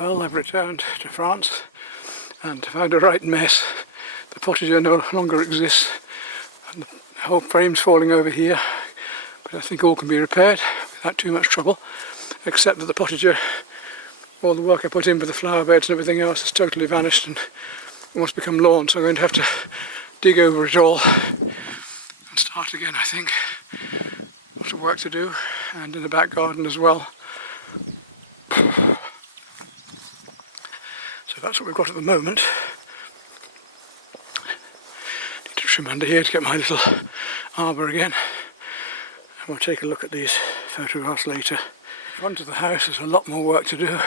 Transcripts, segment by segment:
Well, I've returned to France and found a right mess. The potager no longer exists and the whole frame's falling over here, but I think all can be repaired without too much trouble, except that the potager, all the work I put in for the flower beds and everything else has totally vanished and almost become lawn, so I'm going to have to dig over it all and start again, I think. Lots of work to do, and in the back garden as well. So that's what we've got at the moment. Need to trim under here to get my little arbour again. And we'll take a look at these photographs later. In front of the house there's a lot more work to do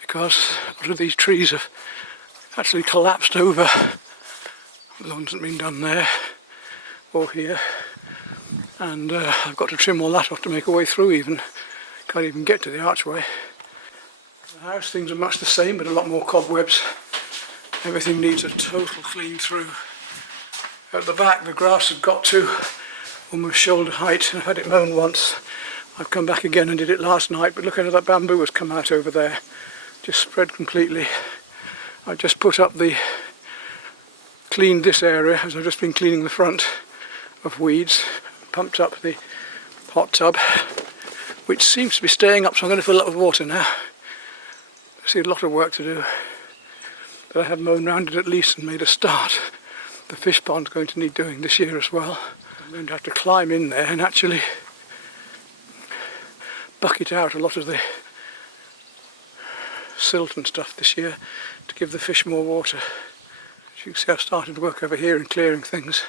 because a lot of these trees have actually collapsed over. The ones that have been done there or here. And I've got to trim all that off to make a way through even. Can't even get to the archway. The house, things are much the same, but a lot more cobwebs. Everything needs a total clean through. At the back the grass has got to almost shoulder height. I've had it mown once. I've come back again and did it last night, but look at that bamboo has come out over there. Just spread completely. I just put up cleaned this area as I've just been cleaning the front of weeds. Pumped up the hot tub, which seems to be staying up, so I'm going to fill it up with water now. I see a lot of work to do, but I have mown round it at least and made a start. The fish pond's going to need doing this year as well. I'm going to have to climb in there and actually bucket out a lot of the silt and stuff this year to give the fish more water. As you can see, I've started work over here and clearing things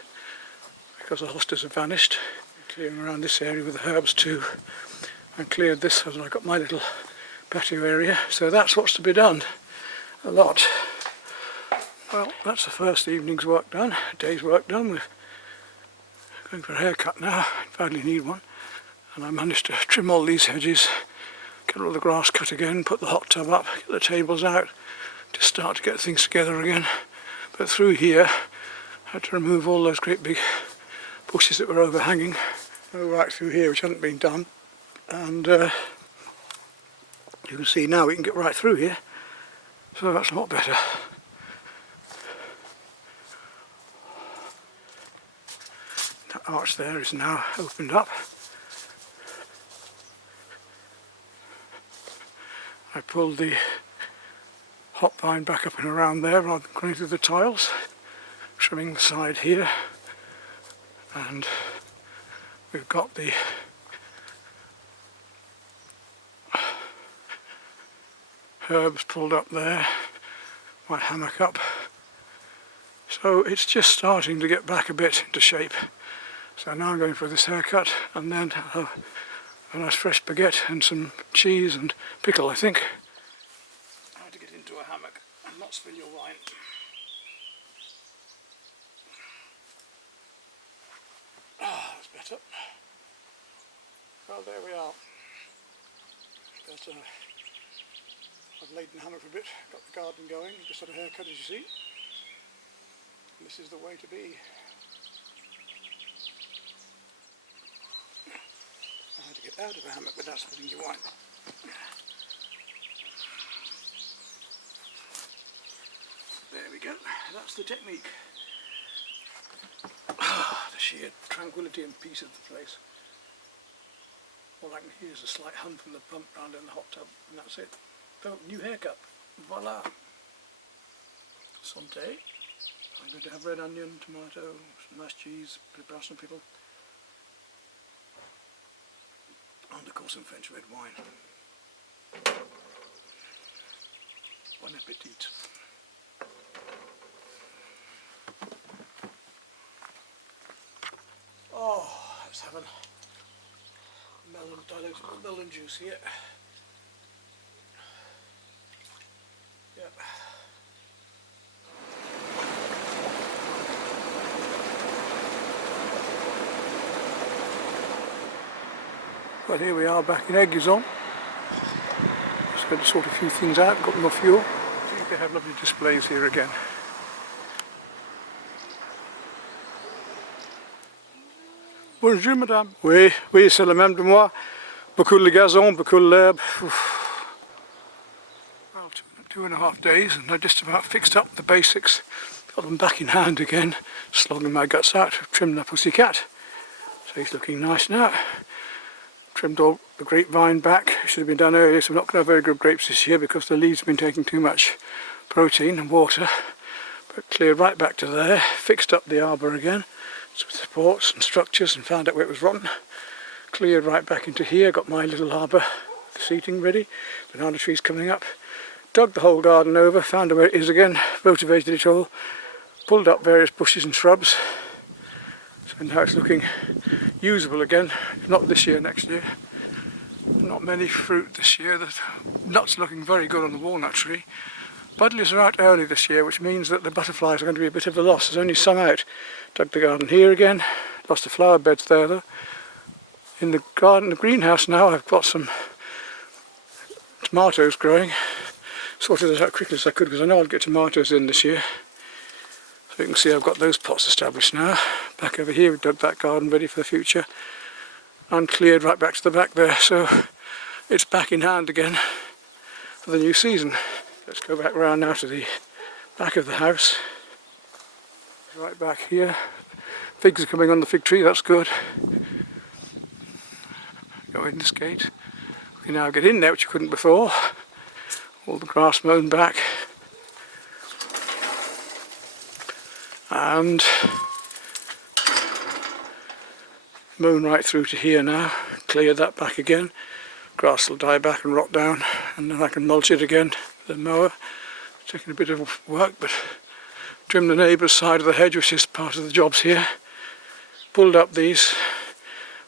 because the hostas have vanished. I'm clearing around this area with the herbs too. I cleared this as I got my little patio area, so that's what's to be done. A lot. Well, that's the first evening's work done, day's work done. We're going for a haircut now, I badly need one. And I managed to trim all these hedges, get all the grass cut again, put the hot tub up, get the tables out, to start to get things together again. But through here, I had to remove all those great big bushes that were overhanging. Go right through here, which hadn't been done. And you can see now we can get right through here, so that's a lot better. That arch there is now opened up. I pulled the hop vine back up and around there rather than going through the tiles, trimming the side here, and we've got the herbs pulled up there, my hammock up, so it's just starting to get back a bit into shape. So now I'm going for this haircut and then I'll have a nice fresh baguette and some cheese and pickle, I think. How to get into a hammock and not spill your wine. Ah, that's better. Well, there we are. But, I've laid in the hammock for a bit, got the garden going, just had a haircut as you see. And this is the way to be. How to get out of a hammock without spilling your wine. There we go, that's the technique. The sheer tranquility and peace of the place. All I can hear is a slight hum from the pump round in the hot tub, and that's it. Oh, new haircut. Voila. Santé. I'm going to have red onion, tomato, some nice cheese, a bit of Brussels pickle. And of course some French red wine. Bon appetit. Oh, let's have a diluted melon juice here. Yep. Well, here we are back in Aiguillon. Just going to sort a few things out, got more fuel. I think they have lovely displays here again. Bonjour madame. Oui, oui, c'est le même de moi. Beaucoup de gazon, beaucoup d'herbe. Well, 2.5 days, and I just about fixed up the basics, got them back in hand again, slogging my guts out. I've trimmed the pussycat, so he's looking nice now. Trimmed all the grapevine back, should have been done earlier, so we're not going to have very good grapes this year because the leaves have been taking too much protein and water. But cleared right back to there, fixed up the arbour again, some supports and structures, and found out where it was rotten. Cleared right back into here, got my little arbour seating ready, banana trees coming up. Dug the whole garden over, found out where it is again, rotivated it all, pulled up various bushes and shrubs. So now it's looking usable again, not this year, next year. Not many fruit this year, the nuts looking very good on the walnut tree. Buddleias are out early this year, which means that the butterflies are going to be a bit of a loss. There's only some out. Dug the garden here again, lost the flower beds there though. In the garden, the greenhouse now, I've got some tomatoes growing. Sorted it out quickly as I could because I know I'll get tomatoes in this year. So you can see I've got those pots established now. Back over here, we've dug that garden ready for the future. And cleared right back to the back there, so it's back in hand again for the new season. Let's go back round now to the back of the house. Right back here. Figs are coming on the fig tree, that's good. Go in this gate. We can now get in there, which you couldn't before. All the grass mown back. And mown right through to here now. Clear that back again. Grass will die back and rot down, and then I can mulch it again with a mower. It's taking a bit of work, but trim the neighbour's side of the hedge, which is part of the jobs here. Pulled up these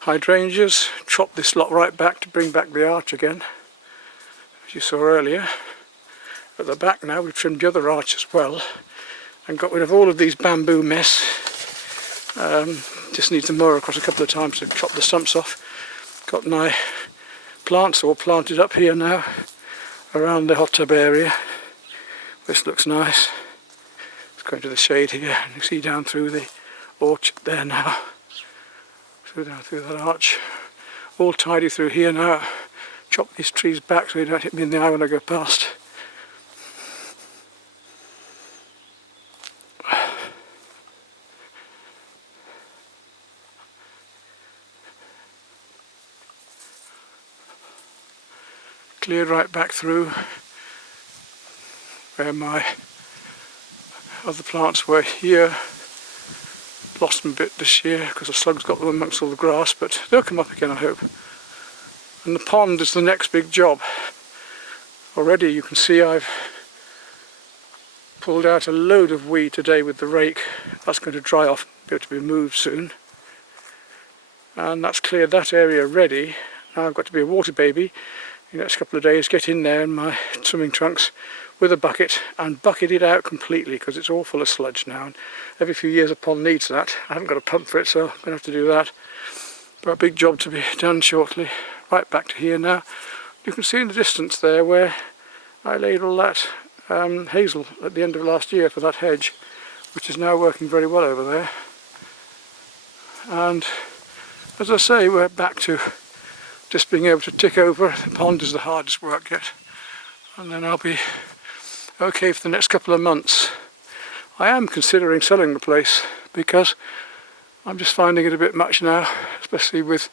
hydrangeas, chopped this lot right back to bring back the arch again, as you saw earlier. At the back now we've trimmed the other arch as well and got rid of all of these bamboo mess. Just needs the mower across a couple of times to chop the stumps off. Got my plants all planted up here now around the hot tub area. This looks nice. Let's go into the shade here and you see down through the orchard there now. Down through that arch. All tidy through here now. Chop these trees back so they don't hit me in the eye when I go past. Cleared right back through where my other plants were here. Lost them a bit this year because the slugs got them amongst all the grass, but they'll come up again I hope. And the pond is the next big job. Already you can see I've pulled out a load of weed today with the rake. That's going to dry off, be able to be moved soon. And that's cleared that area ready. Now I've got to be a water baby in the next couple of days, get in there in my swimming trunks with a bucket and bucket it out completely because it's all full of sludge now, and every few years a pond needs that. I haven't got a pump for it, so I'm going to have to do that. But a big job to be done shortly. Right back to here now. You can see in the distance there where I laid all that hazel at the end of last year for that hedge, which is now working very well over there. And as I say, we're back to just being able to tick over. The pond is the hardest work yet, and then I'll be okay for the next couple of months. I am considering selling the place because I'm just finding it a bit much now, especially with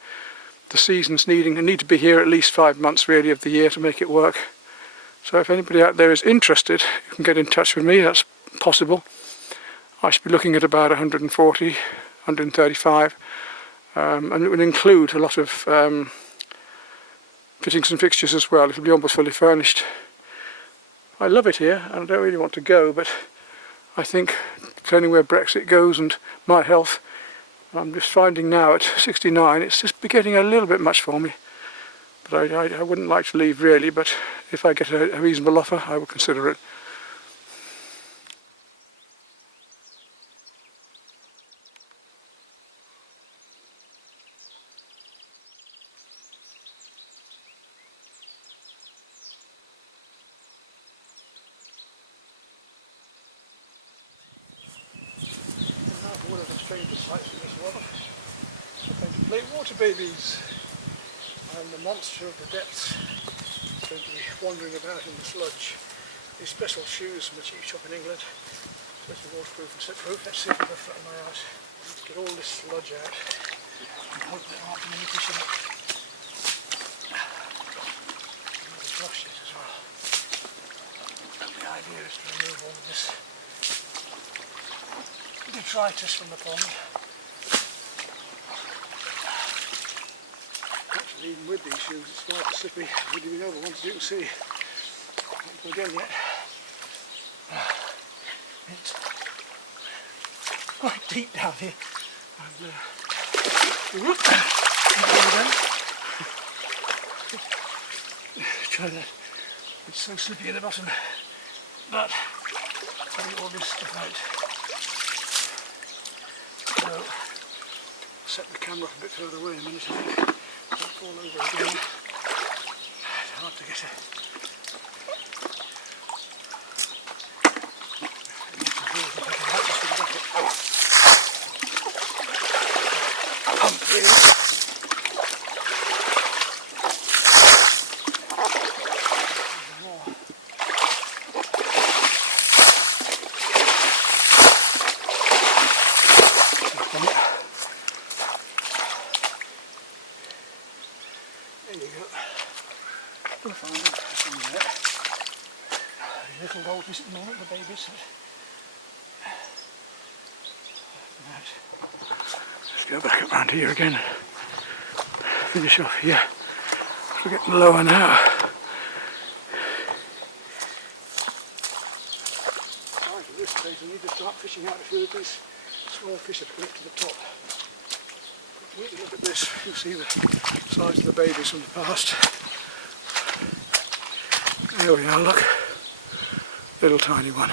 the seasons needing. I need to be here at least 5 months really of the year to make it work. So if anybody out there is interested, you can get in touch with me. That's possible. I should be looking at about 140, 135, and it would include a lot of fittings and fixtures as well. It'll be almost fully furnished. I love it here and I don't really want to go, but I think depending where Brexit goes and my health, I'm just finding now at 69 it's just getting a little bit much for me. But I wouldn't like to leave really, but if I get a reasonable offer I will consider it. One of the strangest sights in this world. We're going to play water babies, and the monster of the depths is going to be wandering about in the sludge. These special shoes from the cheap shop in England, especially waterproof and slip-proof. Let's see if I can flatten my eyes. Get all this sludge out and hope there aren't many fish in it. The brushes as well. And the idea is to remove all of this detritus from the pond. Actually, even with these shoes, it's rather slippy. I've been over once, as you can see. Not go again yet. It's quite deep down here. And, try that. It's so slippy at the bottom, but I'll get all this stuff out. So, set the camera a bit further away in a minute, I think. Don't fall over again. It's hard to get it. Pump really. There you go. We'll find them. Find there. Little goldfish at the moment, the babies. Let's go back up round here again. Finish off here. We're getting lower now. Right, at this stage we need to start fishing out a few of these small fish that collect to the top. If you look at this, you can see the size of the babies from the past. There we are, look. Little tiny one.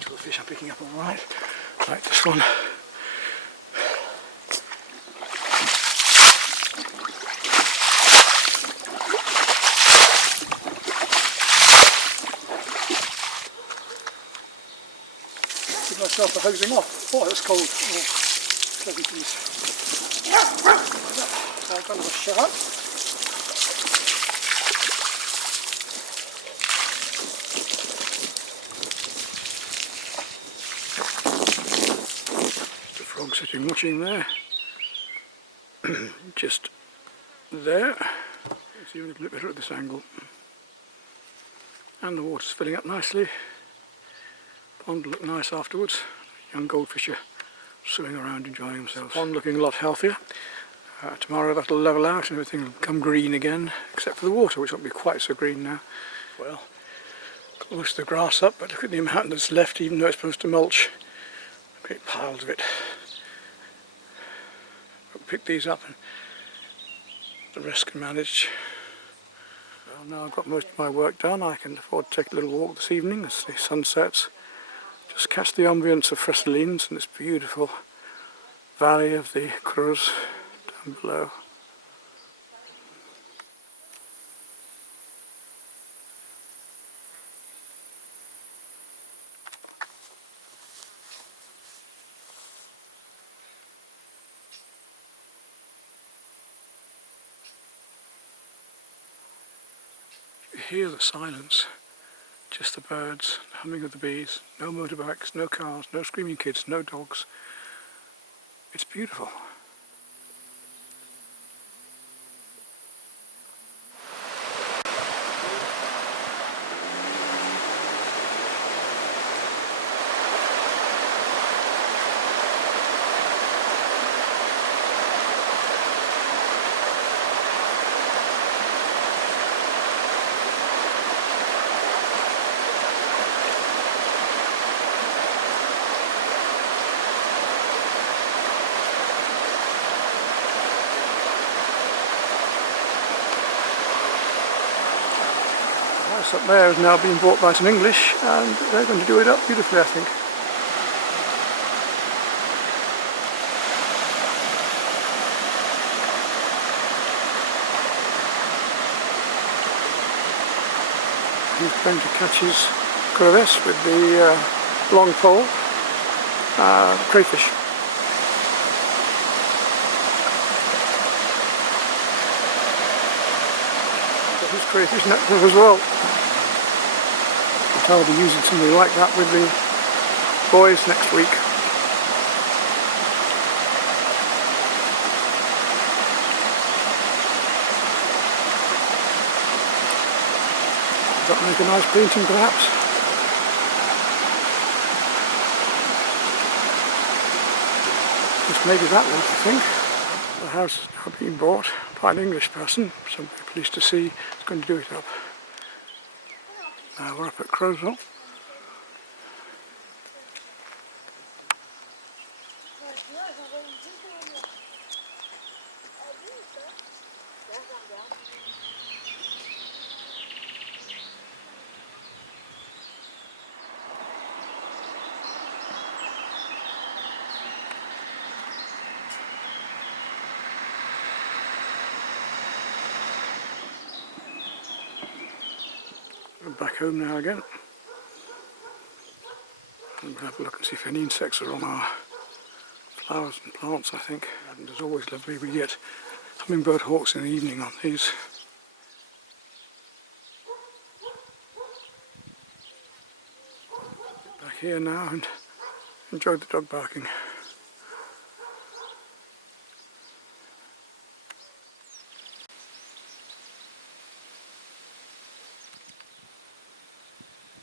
Two fish I'm picking up alright. Like this one. Give myself a hosing off. Oh, that's cold. Oh, pleasant piece. So I've got a shark. Frog sitting watching there. Just there. See a little bit better at this angle. And the water's filling up nicely. Pond will look nice afterwards. Young goldfish are swimming around enjoying themselves. Pond looking a lot healthier. Tomorrow that'll level out and everything will become green again, except for the water, which won't be quite so green now. Well, got most of the grass up, but look at the amount that's left, even though it's supposed to mulch. Great piles of it. I'll pick these up and the rest can manage. Well, now I've got most of my work done, I can afford to take a little walk this evening as the sun sets. Just catch the ambience of Fresselines and this beautiful valley of the Creuse down below. You hear the silence, just the birds, the humming of the bees, no motorbikes, no cars, no screaming kids, no dogs. It's beautiful. The house up there is now being bought by some English and they're going to do it up beautifully, I think. He's going to catch his crevasse with the long pole, crayfish. Got his crayfish net as well. I'll be using something like that with the boys next week. That make a nice painting perhaps. Just maybe that one, I think. The house has now been bought by an English person, so I'm very pleased to see it's going to do it up. Now we're up at Creuse. We're back home now again. And we'll have a look and see if any insects are on our flowers and plants, I think. And as always lovely, we get hummingbird hawks in the evening on these. Back here now and enjoy the dog barking.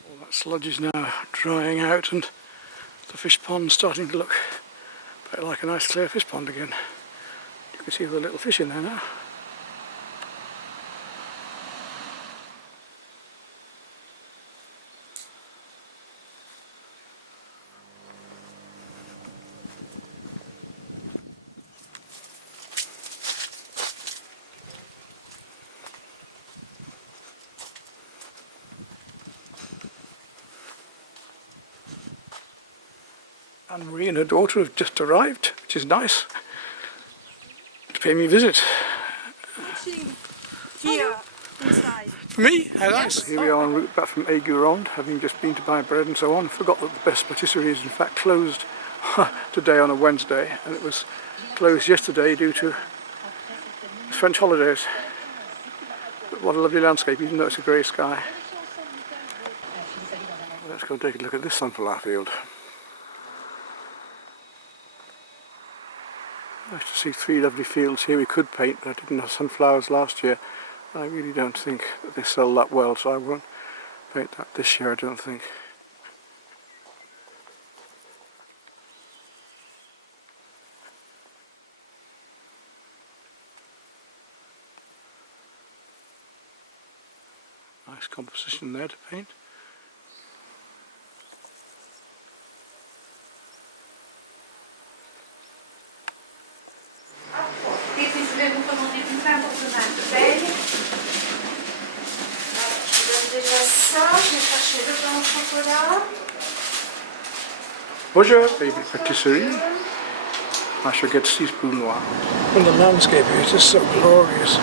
All that sludge is now drying out and the fish pond's starting to look a bit like a nice clear fish pond again. You can see the little fish in there now. And Marie and her daughter have just arrived, which is nice, to pay me a visit. Here, inside. For me? How nice. Here we are en route back from Aiguronde, having just been to buy bread and so on. I forgot that the best patisserie is in fact closed today on a Wednesday, and it was closed yesterday due to the French holidays. But what a lovely landscape, even though it's a grey sky. Let's go take a look at this sunflower field. Nice to see three lovely fields here we could paint, but I didn't have sunflowers last year. I really don't think that they sell that well, so I won't paint that this year, I don't think. Nice composition there to paint. Je vais vous commander une femme pour demain de veille. Je donne déjà ça. Je vais chercher le pain au chocolat. Bonjour, baby patisserie. I shall get teaspoon noir. And the landscape here is just so glorious.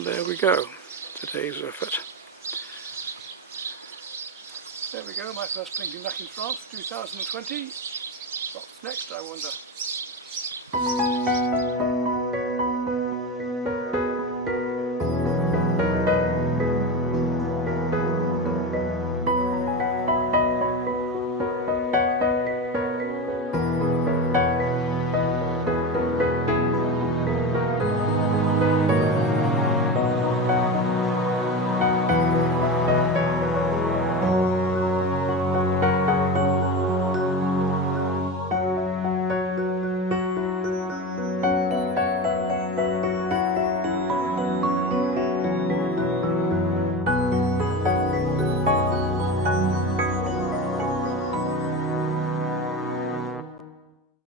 And there we go, today's effort. There we go, my first painting back in France, 2020. What's next, I wonder?